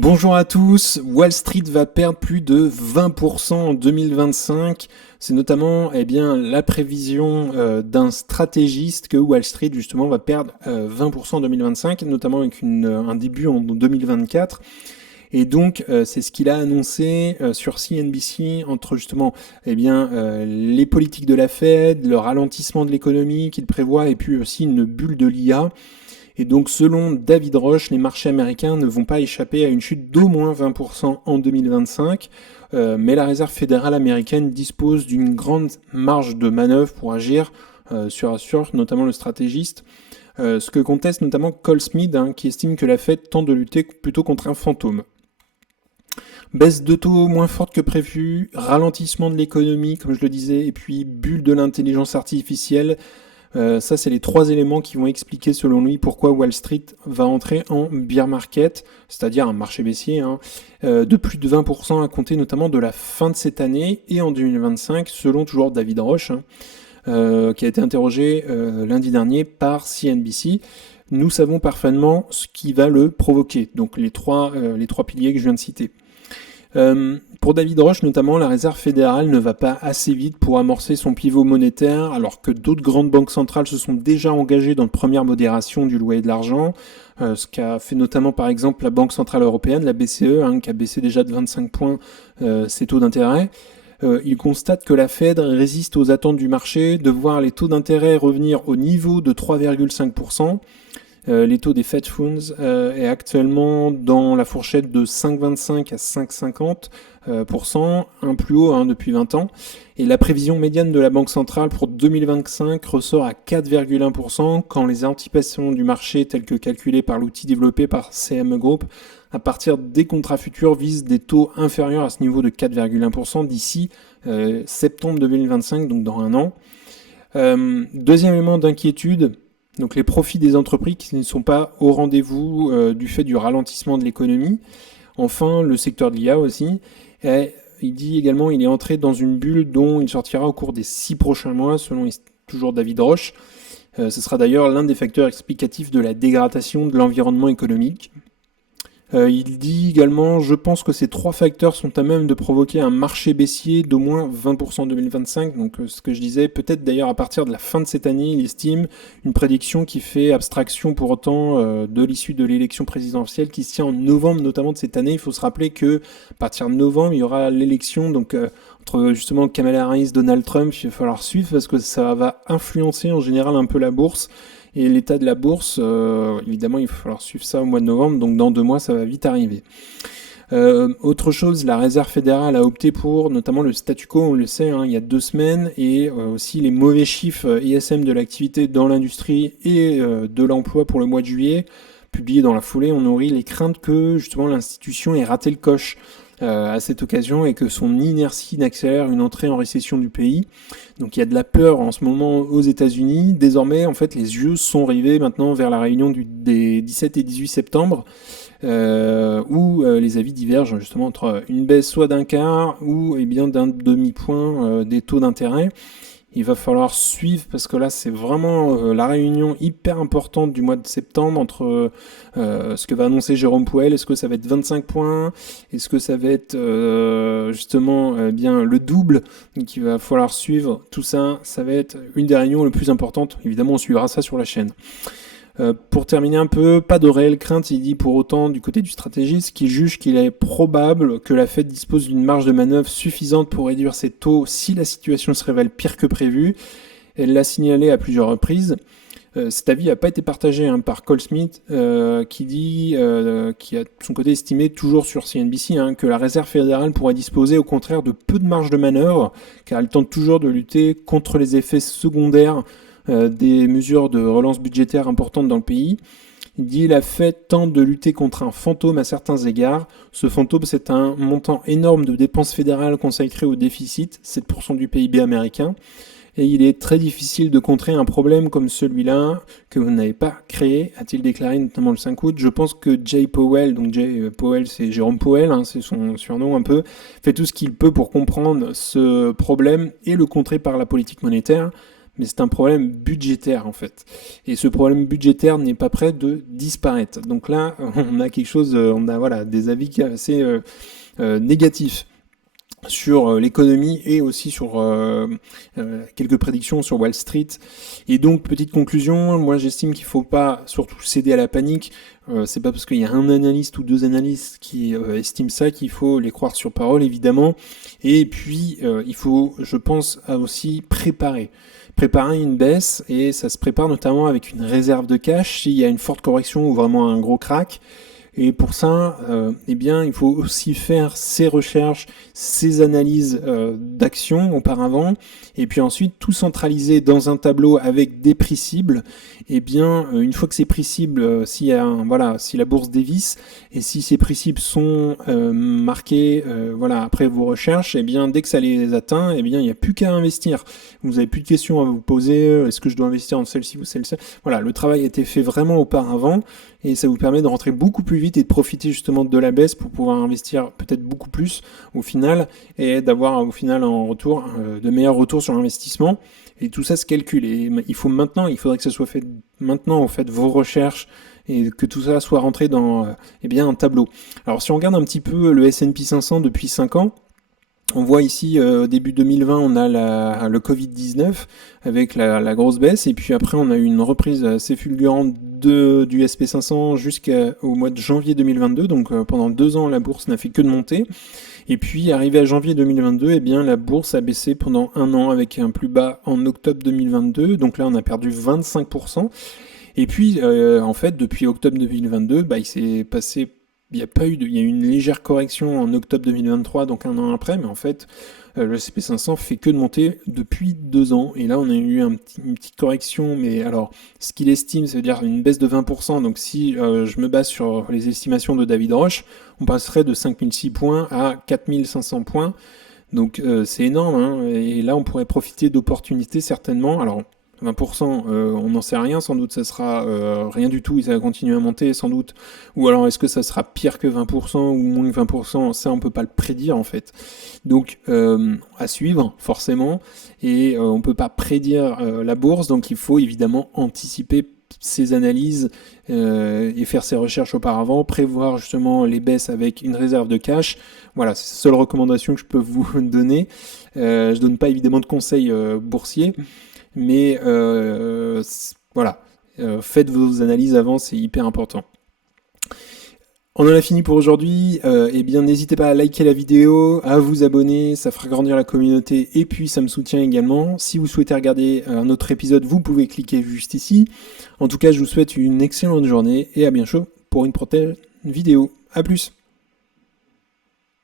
Bonjour à tous, Wall Street va perdre plus de 20% en 2025. C'est notamment la prévision d'un stratégiste que Wall Street justement va perdre 20% en 2025, notamment avec un début en 2024. Et donc c'est ce qu'il a annoncé sur CNBC entre justement les politiques de la Fed, le ralentissement de l'économie qu'il prévoit et puis aussi une bulle de l'IA. Et donc, selon David Roche, les marchés américains ne vont pas échapper à une chute d'au moins 20% en 2025, mais la Réserve fédérale américaine dispose d'une grande marge de manœuvre pour agir sur notamment le stratégiste. Ce que conteste notamment Cole Smith, qui estime que la Fed tente de lutter plutôt contre un fantôme. Baisse de taux moins forte que prévu, ralentissement de l'économie, comme je le disais, et puis bulle de l'intelligence artificielle. Ça, c'est les trois éléments qui vont expliquer, selon lui, pourquoi Wall Street va entrer en bear market, c'est-à-dire un marché baissier, de plus de 20% à compter notamment de la fin de cette année et en 2025, selon toujours David Roche, qui a été interrogé lundi dernier par CNBC. Nous savons parfaitement ce qui va le provoquer, donc les trois piliers que je viens de citer. Pour David Roche notamment, la Réserve fédérale ne va pas assez vite pour amorcer son pivot monétaire, alors que d'autres grandes banques centrales se sont déjà engagées dans une première modération du loyer de l'argent, ce qu'a fait notamment par exemple la Banque Centrale Européenne, la BCE, qui a baissé déjà de 25 points ses taux d'intérêt. Il constate que la Fed résiste aux attentes du marché de voir les taux d'intérêt revenir au niveau de 3,5%. Les taux des Fed Funds est actuellement dans la fourchette de 5,25 à 5,50%, un plus haut depuis 20 ans. Et la prévision médiane de la Banque centrale pour 2025 ressort à 4,1% quand les anticipations du marché telles que calculées par l'outil développé par CME Group à partir des contrats futurs visent des taux inférieurs à ce niveau de 4,1% d'ici septembre 2025, donc dans un an. Deuxième élément d'inquiétude, donc les profits des entreprises qui ne sont pas au rendez-vous du fait du ralentissement de l'économie. Enfin, le secteur de l'IA aussi. Et il dit également qu'il est entré dans une bulle dont il sortira au cours des 6 prochains mois, selon toujours David Roche. Ce sera d'ailleurs l'un des facteurs explicatifs de la dégradation de l'environnement économique. Il dit également, je pense que ces trois facteurs sont à même de provoquer un marché baissier d'au moins 20% en 2025. Donc ce que je disais, peut-être d'ailleurs à partir de la fin de cette année, il estime une prédiction qui fait abstraction pour autant de l'issue de l'élection présidentielle qui se tient en novembre notamment de cette année. Il faut se rappeler que à partir de novembre, il y aura l'élection entre justement Kamala Harris, Donald Trump. Il va falloir suivre parce que ça va influencer en général un peu la bourse. Et l'état de la bourse, évidemment, il va falloir suivre ça au mois de novembre, donc dans 2 mois, ça va vite arriver. Autre chose, la Réserve fédérale a opté pour notamment le statu quo, on le sait, il y a 2 semaines, et aussi les mauvais chiffres ISM de l'activité dans l'industrie et de l'emploi pour le mois de juillet, publiés dans la foulée, on nourrit les craintes que justement l'institution ait raté le coche à cette occasion et que son inertie n'accélère une entrée en récession du pays. Donc il y a de la peur en ce moment aux États-Unis. Désormais, en fait, les yeux sont rivés maintenant vers la réunion des 17 et 18 septembre, où les avis divergent justement entre une baisse soit d'un quart ou d'un demi-point des taux d'intérêt. Il va falloir suivre parce que là c'est vraiment la réunion hyper importante du mois de septembre entre ce que va annoncer Jérôme Powell. Est-ce que ça va être 25 points? Est-ce que ça va être bien le double? Donc il va falloir suivre tout ça. Ça va être une des réunions les plus importantes. Évidemment on suivra ça sur la chaîne. Pour terminer un peu, pas de réelle crainte, il dit pour autant du côté du stratégiste qui juge qu'il est probable que la Fed dispose d'une marge de manœuvre suffisante pour réduire ses taux si la situation se révèle pire que prévu. Elle l'a signalé à plusieurs reprises. Cet avis n'a pas été partagé par Cole Smith, qui a de son côté estimé toujours sur CNBC que la Réserve fédérale pourrait disposer au contraire de peu de marge de manœuvre, car elle tente toujours de lutter contre les effets secondaires des mesures de relance budgétaire importantes dans le pays. Il dit la Fed tente de lutter contre un fantôme à certains égards. Ce fantôme, c'est un montant énorme de dépenses fédérales consacrées au déficit, 7% du PIB américain. Et il est très difficile de contrer un problème comme celui-là que vous n'avez pas créé, a-t-il déclaré notamment le 5 août. Je pense que Jay Powell, donc Jay Powell c'est Jérôme Powell, c'est son surnom un peu, fait tout ce qu'il peut pour comprendre ce problème et le contrer par la politique monétaire. mais c'est un problème budgétaire en fait. Et ce problème budgétaire n'est pas prêt de disparaître. Donc là, on a quelque chose, on a voilà des avis assez négatifs sur l'économie et aussi sur quelques prédictions sur Wall Street. Et donc, petite conclusion, moi j'estime qu'il ne faut pas surtout céder à la panique. C'est pas parce qu'il y a un analyste ou deux analystes qui estiment ça qu'il faut les croire sur parole, évidemment. Et puis, il faut, je pense, aussi préparer une baisse, et ça se prépare notamment avec une réserve de cash s'il y a une forte correction ou vraiment un gros crack. Et pour ça, eh bien, il faut aussi faire ses recherches, ses analyses d'actions auparavant, et puis ensuite tout centraliser dans un tableau avec des prix cibles. Et bien, une fois que ces prix cibles, si la bourse dévisse et si ces prix cibles sont marqués, après vos recherches, et bien dès que ça les atteint, et bien il n'y a plus qu'à investir. Vous n'avez plus de questions à vous poser. Est-ce que je dois investir en celle-ci ou celle-ci? Voilà, le travail a été fait vraiment auparavant. Et ça vous permet de rentrer beaucoup plus vite et de profiter justement de la baisse pour pouvoir investir peut-être beaucoup plus au final et d'avoir au final en retour de meilleurs retours sur l'investissement. Et tout ça se calcule. Et il faudrait que ça soit fait maintenant, en fait, vos recherches et que tout ça soit rentré dans un tableau. Alors si on regarde un petit peu le S&P 500 depuis 5 ans, on voit ici, début 2020, on a le Covid-19 avec la grosse baisse, et puis après on a eu une reprise assez fulgurante du SP500 jusqu'au mois de janvier 2022, donc pendant 2 ans la bourse n'a fait que de monter, et puis arrivé à janvier 2022, eh bien la bourse a baissé pendant 1 an avec un plus bas en octobre 2022, donc là on a perdu 25%, et puis en fait depuis octobre 2022, il s'est passé... Il y a eu une légère correction en octobre 2023, donc 1 an après, mais en fait, le SP500 fait que de monter depuis 2 ans. Et là, on a eu une petite correction, mais alors, ce qu'il estime, c'est-à-dire une baisse de 20%. Donc si je me base sur les estimations de David Roche, on passerait de 5006 points à 4500 points. Donc c'est énorme, hein, et là, on pourrait profiter d'opportunités certainement. Alors, 20%, on n'en sait rien, sans doute ça sera rien du tout et ça va continuer à monter sans doute, ou alors est-ce que ça sera pire que 20% ou moins que 20%, ça on peut pas le prédire en fait. Donc à suivre forcément, et on peut pas prédire la bourse, donc il faut évidemment anticiper ses analyses et faire ses recherches auparavant, prévoir justement les baisses avec une réserve de cash. Voilà, c'est la seule recommandation que je peux vous donner. Je donne pas évidemment de conseils boursiers, mais faites vos analyses avant, c'est hyper important. On en a fini pour aujourd'hui. Bien, n'hésitez pas à liker la vidéo, à vous abonner, ça fera grandir la communauté et puis ça me soutient également. Si vous souhaitez regarder un autre épisode, vous pouvez cliquer juste ici. En tout cas, je vous souhaite une excellente journée et à bientôt pour une prochaine vidéo. À plus.